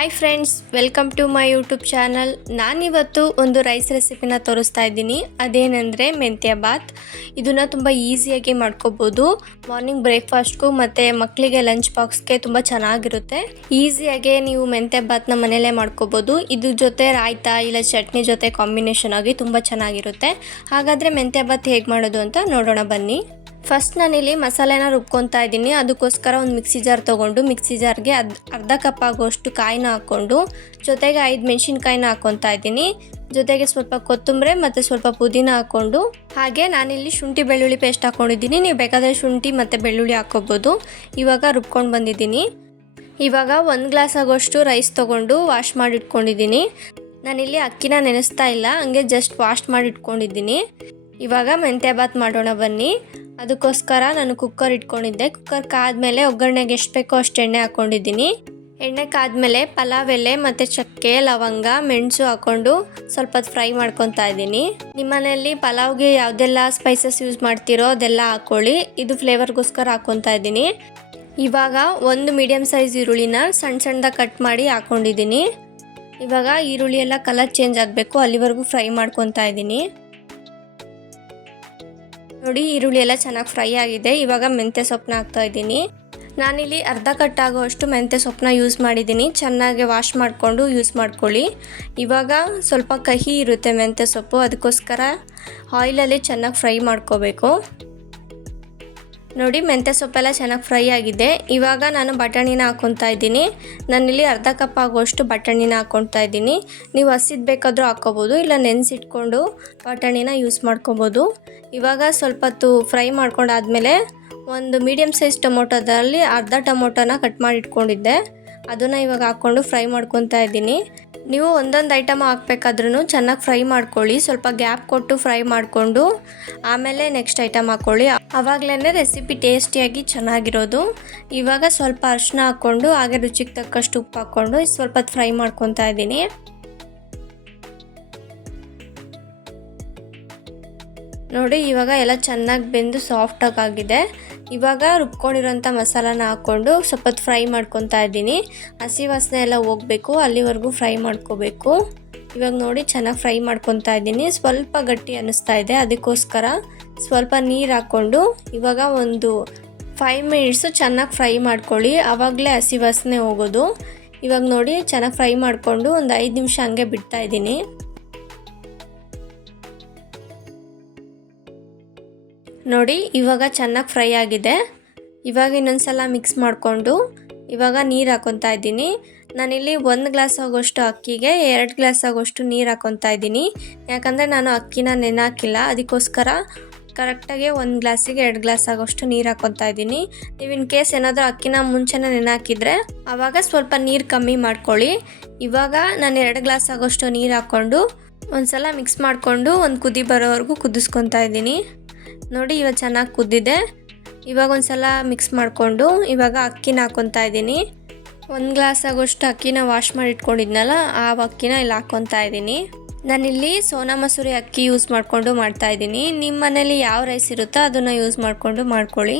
Hi friends, welcome to my YouTube channel. ನಾನಿವತ್ತು ಒಂದು rice ರೆಸಿಪಿನ ತೋರಿಸ್ತಾ ಇದ್ದೀನಿ. ಅದೇನೆಂದರೆ ಮೆಂತ್ಯ ಬಾತ್. ಇದನ್ನು ತುಂಬ ಈಸಿಯಾಗಿ ಮಾಡ್ಕೋಬೋದು. ಮಾರ್ನಿಂಗ್ ಬ್ರೇಕ್ಫಾಸ್ಟ್ಗೂ ಮತ್ತು ಮಕ್ಕಳಿಗೆ ಲಂಚ್ ಬಾಕ್ಸ್ಗೆ ತುಂಬ ಚೆನ್ನಾಗಿರುತ್ತೆ. ಈಸಿಯಾಗೆ ನೀವು ಮೆಂತ್ಯ ಬಾತ್ನ ಮನೆಯಲ್ಲೇ ಮಾಡ್ಕೋಬೋದು. ಇದ್ರ ಜೊತೆ ರಾಯ್ತಾ ಇಲ್ಲ ಚಟ್ನಿ ಜೊತೆ ಕಾಂಬಿನೇಷನ್ ಆಗಿ ತುಂಬ ಚೆನ್ನಾಗಿರುತ್ತೆ. ಹಾಗಾದರೆ ಮೆಂತ್ಯ ಬಾತ್ ಹೇಗೆ ಮಾಡೋದು ಅಂತ ನೋಡೋಣ ಬನ್ನಿ. ಫಸ್ಟ್ ನಾನಿಲ್ಲಿ ಮಸಾಲೆನ ರುಬ್ಕೊತಾ ಇದ್ದೀನಿ. ಅದಕ್ಕೋಸ್ಕರ ಒಂದು ಮಿಕ್ಸಿ ಜಾರ್ ತೊಗೊಂಡು ಮಿಕ್ಸಿ ಜಾರ್ಗೆ ಅರ್ಧ ಕಪ್ ಆಗೋಷ್ಟು ಕಾಯಿನ ಹಾಕ್ಕೊಂಡು ಜೊತೆಗೆ 5 ಮೆಣಸಿನ್ಕಾಯಿನ ಹಾಕ್ಕೊತಾ ಇದ್ದೀನಿ. ಜೊತೆಗೆ ಸ್ವಲ್ಪ ಕೊತ್ತಂಬರಿ ಮತ್ತು ಸ್ವಲ್ಪ ಪುದೀನ ಹಾಕ್ಕೊಂಡು, ಹಾಗೆ ನಾನಿಲ್ಲಿ ಶುಂಠಿ ಬೆಳ್ಳುಳ್ಳಿ ಪೇಸ್ಟ್ ಹಾಕ್ಕೊಂಡಿದ್ದೀನಿ. ನೀವು ಬೇಕಾದರೆ ಶುಂಠಿ ಮತ್ತು ಬೆಳ್ಳುಳ್ಳಿ ಹಾಕ್ಕೋಬೋದು. ಇವಾಗ ರುಬ್ಕೊಂಡು ಬಂದಿದ್ದೀನಿ. ಇವಾಗ 1 ಗ್ಲಾಸ್ ಆಗೋಷ್ಟು ರೈಸ್ ತೊಗೊಂಡು ವಾಶ್ ಮಾಡಿ ಇಟ್ಕೊಂಡಿದ್ದೀನಿ. ನಾನಿಲ್ಲಿ ಅಕ್ಕಿನ ನೆನೆಸ್ತಾ ಇಲ್ಲ, ಹಂಗೆ ಜಸ್ಟ್ ವಾಶ್ ಮಾಡಿ ಇಟ್ಕೊಂಡಿದ್ದೀನಿ. ಇವಾಗ ಮೆಂತ್ಯ ಬಾತ್ ಮಾಡೋಣ ಬನ್ನಿ. ಅದಕ್ಕೋಸ್ಕರ ನಾನು ಕುಕ್ಕರ್ ಇಟ್ಕೊಂಡಿದ್ದೆ. ಕುಕ್ಕರ್ ಕಾದ್ಮೇಲೆ ಒಗ್ಗರಣೆಗೆ ಎಷ್ಟು ಬೇಕೋ ಅಷ್ಟು ಎಣ್ಣೆ ಹಾಕ್ಕೊಂಡಿದ್ದೀನಿ. ಎಣ್ಣೆ ಕಾದ್ಮೇಲೆ ಪಲಾವ್ ಎಲೆ ಮತ್ತು ಚಕ್ಕೆ, ಲವಂಗ, ಮೆಣಸು ಹಾಕ್ಕೊಂಡು ಸ್ವಲ್ಪ ಫ್ರೈ ಮಾಡ್ಕೊತಾ ಇದ್ದೀನಿ. ನಿಮ್ಮನೆಯಲ್ಲಿ ಪಲಾವ್ಗೆ ಯಾವುದೆಲ್ಲ ಸ್ಪೈಸಸ್ ಯೂಸ್ ಮಾಡ್ತೀರೋ ಅದೆಲ್ಲ ಹಾಕ್ಕೊಳ್ಳಿ. ಇದು ಫ್ಲೇವರ್ಗೋಸ್ಕರ ಹಾಕ್ಕೊತಾ ಇದ್ದೀನಿ. ಇವಾಗ ಒಂದು ಮೀಡಿಯಮ್ ಸೈಜ್ ಈರುಳ್ಳಿನ ಸಣ್ಣದಾಗಿ ಕಟ್ ಮಾಡಿ ಹಾಕ್ಕೊಂಡಿದ್ದೀನಿ. ಇವಾಗ ಈರುಳ್ಳಿ ಎಲ್ಲ ಕಲರ್ ಚೇಂಜ್ ಆಗಬೇಕು, ಅಲ್ಲಿವರೆಗೂ ಫ್ರೈ ಮಾಡ್ಕೊತಾ ಇದ್ದೀನಿ. ನೋಡಿ, ಈರುಳ್ಳಿ ಎಲ್ಲ ಚೆನ್ನಾಗಿ ಫ್ರೈ ಆಗಿದೆ. ಇವಾಗ ಮೆಂತ್ಯ ಸೊಪ್ಪನ್ನ ಹಾಕ್ತಾ ಇದ್ದೀನಿ. ನಾನಿಲ್ಲಿ ಅರ್ಧ ಕಟ್ ಆಗೋಷ್ಟು ಮೆಂತ್ಯ ಸೊಪ್ಪನ್ನ ಯೂಸ್ ಮಾಡಿದ್ದೀನಿ. ಚೆನ್ನಾಗಿ ವಾಶ್ ಮಾಡಿಕೊಂಡು ಯೂಸ್ ಮಾಡ್ಕೊಳ್ಳಿ. ಇವಾಗ ಸ್ವಲ್ಪ ಕಹಿ ಇರುತ್ತೆ ಮೆಂತ್ಯ ಸೊಪ್ಪು, ಅದಕ್ಕೋಸ್ಕರ ಆಯಿಲಲ್ಲಿ ಚೆನ್ನಾಗಿ ಫ್ರೈ ಮಾಡ್ಕೋಬೇಕು. ನೋಡಿ, ಮೆಂತ್ಯ ಸೊಪ್ಪೆಲ್ಲ ಚೆನ್ನಾಗಿ ಫ್ರೈ ಆಗಿದೆ. ಇವಾಗ ನಾನು ಬಟಾಣಿನ ಹಾಕ್ಕೊತಾ ಇದ್ದೀನಿ. ನಾನಿಲ್ಲಿ ಅರ್ಧ ಕಪ್ ಆಗೋಷ್ಟು ಬಟಾಣಿನ ಹಾಕ್ಕೊತಾ ಇದ್ದೀನಿ. ನೀವು ಹಸಿದು ಬೇಕಾದರೂ ಹಾಕ್ಕೋಬೋದು, ಇಲ್ಲ ನೆನೆಸಿಟ್ಕೊಂಡು ಬಟಾಣಿನ ಯೂಸ್ ಮಾಡ್ಕೋಬೋದು. ಇವಾಗ ಸ್ವಲ್ಪ ಹೊತ್ತು ಫ್ರೈ ಮಾಡ್ಕೊಂಡಾದ್ಮೇಲೆ ಒಂದು ಮೀಡಿಯಮ್ ಸೈಜ್ ಟೊಮೊಟೊದಲ್ಲಿ ಅರ್ಧ ಟೊಮೊಟೊನ ಕಟ್ ಮಾಡಿ ಇಟ್ಕೊಂಡಿದ್ದೆ, ಅದನ್ನು ಇವಾಗ ಹಾಕ್ಕೊಂಡು ಫ್ರೈ ಮಾಡ್ಕೊತಾ ಇದ್ದೀನಿ. ನೀವು ಒಂದೊಂದು ಐಟಮ್ ಹಾಕ್ಬೇಕಾದ್ರೂ ಚೆನ್ನಾಗಿ ಫ್ರೈ ಮಾಡ್ಕೊಳ್ಳಿ. ಸ್ವಲ್ಪ ಗ್ಯಾಪ್ ಕೊಟ್ಟು ಫ್ರೈ ಮಾಡಿಕೊಂಡು ಆಮೇಲೆ ನೆಕ್ಸ್ಟ್ ಐಟಮ್ ಹಾಕ್ಕೊಳ್ಳಿ. ಆವಾಗಲೇ ರೆಸಿಪಿ ಟೇಸ್ಟಿಯಾಗಿ ಚೆನ್ನಾಗಿರೋದು. ಇವಾಗ ಸ್ವಲ್ಪ ಅರಿಶಿನ ಹಾಕ್ಕೊಂಡು ಹಾಗೆ ರುಚಿಗೆ ತಕ್ಕಷ್ಟು ಉಪ್ಪು ಹಾಕ್ಕೊಂಡು ಸ್ವಲ್ಪ ಫ್ರೈ ಮಾಡ್ಕೊತಾ ಇದ್ದೀನಿ. ನೋಡಿ, ಇವಾಗ ಎಲ್ಲ ಚೆನ್ನಾಗಿ ಬೆಂದು ಸಾಫ್ಟಾಗಿ ಆಗಿದೆ. ಇವಾಗ ರುಬ್ಕೊಂಡಿರೋಂಥ ಮಸಾಲಾನ ಹಾಕ್ಕೊಂಡು ಸ್ವಲ್ಪ ಫ್ರೈ ಮಾಡ್ಕೊತಾ ಇದ್ದೀನಿ. ಹಸಿ ವಾಸನೆ ಎಲ್ಲ ಹೋಗಬೇಕು, ಅಲ್ಲಿವರೆಗೂ ಫ್ರೈ ಮಾಡ್ಕೋಬೇಕು. ಇವಾಗ ನೋಡಿ, ಚೆನ್ನಾಗಿ ಫ್ರೈ ಮಾಡ್ಕೊತಾ ಇದ್ದೀನಿ. ಸ್ವಲ್ಪ ಗಟ್ಟಿ ಅನ್ನಿಸ್ತಾ ಇದೆ, ಅದಕ್ಕೋಸ್ಕರ ಸ್ವಲ್ಪ ನೀರು ಹಾಕ್ಕೊಂಡು ಇವಾಗ ಒಂದು 5 ಮಿನಿಟ್ಸು ಚೆನ್ನಾಗಿ ಫ್ರೈ ಮಾಡ್ಕೊಳ್ಳಿ. ಆವಾಗಲೇ ಹಸಿ ವಾಸನೆ ಹೋಗೋದು. ಇವಾಗ ನೋಡಿ, ಚೆನ್ನಾಗಿ ಫ್ರೈ ಮಾಡಿಕೊಂಡು ಒಂದು 5 ನಿಮಿಷ ಹಂಗೆ ಬಿಡ್ತಾ ಇದ್ದೀನಿ. ನೋಡಿ, ಇವಾಗ ಚೆನ್ನಾಗಿ ಫ್ರೈ ಆಗಿದೆ. ಇವಾಗ ಇನ್ನೊಂದು ಸಲ ಮಿಕ್ಸ್ ಮಾಡಿಕೊಂಡು ಇವಾಗ ನೀರು ಹಾಕ್ಕೊತಾ ಇದ್ದೀನಿ. ನಾನಿಲ್ಲಿ 1 ಗ್ಲಾಸ್ ಆಗೋಷ್ಟು ಅಕ್ಕಿಗೆ 2 ಗ್ಲಾಸ್ ಆಗೋಷ್ಟು ನೀರು ಹಾಕ್ಕೊತಾ ಇದ್ದೀನಿ. ಯಾಕಂದರೆ ನಾನು ಅಕ್ಕಿನ ನೆನೆಹಾಕಿಲ್ಲ, ಅದಕ್ಕೋಸ್ಕರ ಕರೆಕ್ಟಾಗಿ 1 ಗ್ಲಾಸಿಗೆ 2 ಗ್ಲಾಸ್ ಆಗೋಷ್ಟು ನೀರು ಹಾಕ್ಕೊತಾ ಇದ್ದೀನಿ. ನೀವು ಇನ್ ಕೇಸ್ ಏನಾದರೂ ಅಕ್ಕಿನ ಮುಂಚೆನೇ ನೆನೆಹಾಕಿದ್ರೆ ಆವಾಗ ಸ್ವಲ್ಪ ನೀರು ಕಮ್ಮಿ ಮಾಡ್ಕೊಳ್ಳಿ. ಇವಾಗ ನಾನು 2 ಗ್ಲಾಸ್ ಆಗೋಷ್ಟು ನೀರು ಹಾಕ್ಕೊಂಡು ಒಂದು ಸಲ ಮಿಕ್ಸ್ ಮಾಡಿಕೊಂಡು ಒಂದು ಕುದಿ ಬರೋವರೆಗೂ ಕುದಿಸ್ಕೊತಾ ಇದ್ದೀನಿ. ನೋಡಿ, ಇವಾಗ ಚೆನ್ನಾಗಿ ಕುದ್ದಿದೆ. ಇವಾಗ ಒಂದು ಸಲ ಮಿಕ್ಸ್ ಮಾಡಿಕೊಂಡು ಇವಾಗ ಅಕ್ಕಿನ ಹಾಕ್ಕೊತಾ ಇದ್ದೀನಿ. 1 ಗ್ಲಾಸ್ ಆಗೋಷ್ಟು ಅಕ್ಕಿನ ವಾಶ್ ಮಾಡಿ ಇಟ್ಕೊಂಡಿದ್ನಲ್ಲ, ಆ ಅಕ್ಕಿನ ಇಲ್ಲಿ ಹಾಕ್ಕೊತಾ ಇದ್ದೀನಿ. ನಾನಿಲ್ಲಿ ಸೋನಾ ಮಸೂರಿ ಅಕ್ಕಿ ಯೂಸ್ ಮಾಡಿಕೊಂಡು ಮಾಡ್ತಾಯಿದ್ದೀನಿ. ನಿಮ್ಮ ಮನೇಲಿ ಯಾವ ರೈಸ್ ಇರುತ್ತೋ ಅದನ್ನು ಯೂಸ್ ಮಾಡಿಕೊಂಡು ಮಾಡ್ಕೊಳ್ಳಿ.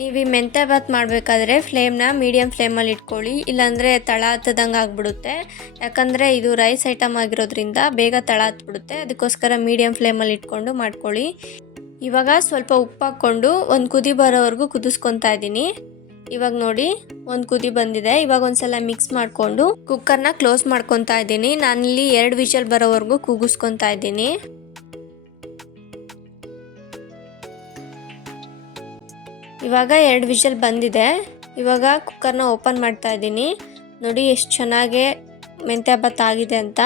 ನೀವು ಈ ಮೆಂತ್ಯ ಬಾತ್ ಮಾಡಬೇಕಾದ್ರೆ ಫ್ಲೇಮ್ನ ಮೀಡಿಯಮ್ ಫ್ಲೇಮಲ್ಲಿ ಇಟ್ಕೊಳ್ಳಿ, ಇಲ್ಲಾಂದರೆ ತಳ ಹತ್ತದಂಗೆ ಆಗಿಬಿಡುತ್ತೆ. ಯಾಕಂದರೆ ಇದು ರೈಸ್ ಐಟಮ್ ಆಗಿರೋದ್ರಿಂದ ಬೇಗ ತಳ ಹತ್ಬಿಡುತ್ತೆ. ಅದಕ್ಕೋಸ್ಕರ ಮೀಡಿಯಮ್ ಫ್ಲೇಮಲ್ಲಿ ಇಟ್ಕೊಂಡು ಮಾಡ್ಕೊಳ್ಳಿ. ಇವಾಗ ಸ್ವಲ್ಪ ಉಪ್ಪು ಹಾಕ್ಕೊಂಡು ಒಂದು ಕುದಿ ಬರೋವರೆಗೂ ಕುದಿಸ್ಕೊತಾ ಇದ್ದೀನಿ. ಇವಾಗ ನೋಡಿ, ಒಂದು ಕುದಿ ಬಂದಿದೆ. ಇವಾಗ ಒಂದು ಸಲ ಮಿಕ್ಸ್ ಮಾಡಿಕೊಂಡು ಕುಕ್ಕರ್ನ ಕ್ಲೋಸ್ ಮಾಡ್ಕೊತಾ ಇದ್ದೀನಿ. ನಾನಿಲ್ಲಿ 2 ವಿಷಲ್ ಬರೋವರೆಗೂ ಕೂಗಿಸ್ಕೊತಾ ಇದ್ದೀನಿ. ಇವಾಗ 2 ವಿಷಲ್ ಬಂದಿದೆ. ಇವಾಗ ಕುಕ್ಕರ್ನ ಓಪನ್ ಮಾಡ್ತಾ ಇದ್ದೀನಿ. ನೋಡಿ, ಎಷ್ಟು ಚೆನ್ನಾಗಿ ಮೆಂತ್ಯ ಬಾತ್ ಆಗಿದೆ ಅಂತ.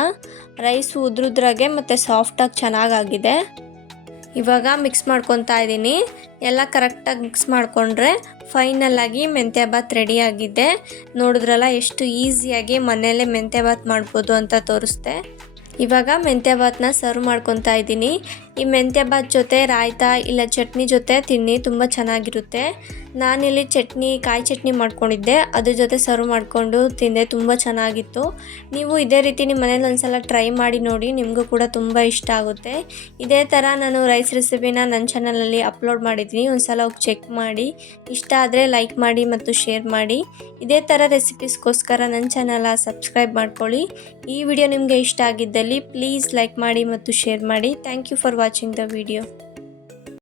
ರೈಸು ಉದ್ರುದ್ರಾಗೆ ಮತ್ತು ಸಾಫ್ಟಾಗಿ ಚೆನ್ನಾಗಾಗಿದೆ. ಇವಾಗ ಮಿಕ್ಸ್ ಮಾಡ್ಕೊತಾ ಇದ್ದೀನಿ. ಎಲ್ಲ ಕರೆಕ್ಟಾಗಿ ಮಿಕ್ಸ್ ಮಾಡಿಕೊಂಡ್ರೆ ಫೈನಲಾಗಿ ಮೆಂತ್ಯ ಬಾತ್ ರೆಡಿಯಾಗಿದೆ. ನೋಡಿದ್ರಲ್ಲ ಎಷ್ಟು ಈಸಿಯಾಗಿ ಮನೆಯಲ್ಲೇ ಮೆಂತ್ಯ ಬಾತ್ ಮಾಡ್ಬೋದು ಅಂತ ತೋರಿಸ್ದೆ. ಇವಾಗ ಮೆಂತ್ಯ ಬಾತ್ನ ಸರ್ವ್ ಮಾಡ್ಕೊತಾ ಇದ್ದೀನಿ. ಈ ಮೆಂತ್ಯ ಬಾತ್ ಜೊತೆ ರಾಯ್ತಾ ಇಲ್ಲ ಚಟ್ನಿ ಜೊತೆ ತಿನ್ನಿ, ತುಂಬ ಚೆನ್ನಾಗಿರುತ್ತೆ. ನಾನಿಲ್ಲಿ ಕಾಯಿ ಚಟ್ನಿ ಮಾಡ್ಕೊಂಡಿದ್ದೆ, ಅದ್ರ ಜೊತೆ ಸರ್ವ್ ಮಾಡಿಕೊಂಡು ತಿಂದೆ, ತುಂಬ ಚೆನ್ನಾಗಿತ್ತು. ನೀವು ಇದೇ ರೀತಿ ನಿಮ್ಮ ಮನೇಲಿ ಒಂದ್ಸಲ ಟ್ರೈ ಮಾಡಿ ನೋಡಿ, ನಿಮಗೂ ಕೂಡ ತುಂಬ ಇಷ್ಟ ಆಗುತ್ತೆ. ಇದೇ ಥರ ನಾನು ರೈಸ್ ರೆಸಿಪಿನ ನನ್ನ ಚಾನಲಲ್ಲಿ ಅಪ್ಲೋಡ್ ಮಾಡಿದ್ದೀನಿ, ಒಂದ್ಸಲ ಹೋಗಿ ಚೆಕ್ ಮಾಡಿ. ಇಷ್ಟ ಆದರೆ ಲೈಕ್ ಮಾಡಿ ಮತ್ತು ಶೇರ್ ಮಾಡಿ. ಇದೇ ಥರ ರೆಸಿಪೀಸ್ಗೋಸ್ಕರ ನನ್ನ ಚಾನಲ ಸಬ್ಸ್ಕ್ರೈಬ್ ಮಾಡ್ಕೊಳ್ಳಿ. ಈ ವಿಡಿಯೋ ನಿಮಗೆ ಇಷ್ಟ ಆಗಿದ್ದಲ್ಲಿ ಪ್ಲೀಸ್ ಲೈಕ್ ಮಾಡಿ ಮತ್ತು ಶೇರ್ ಮಾಡಿ. Thank you for watching the video.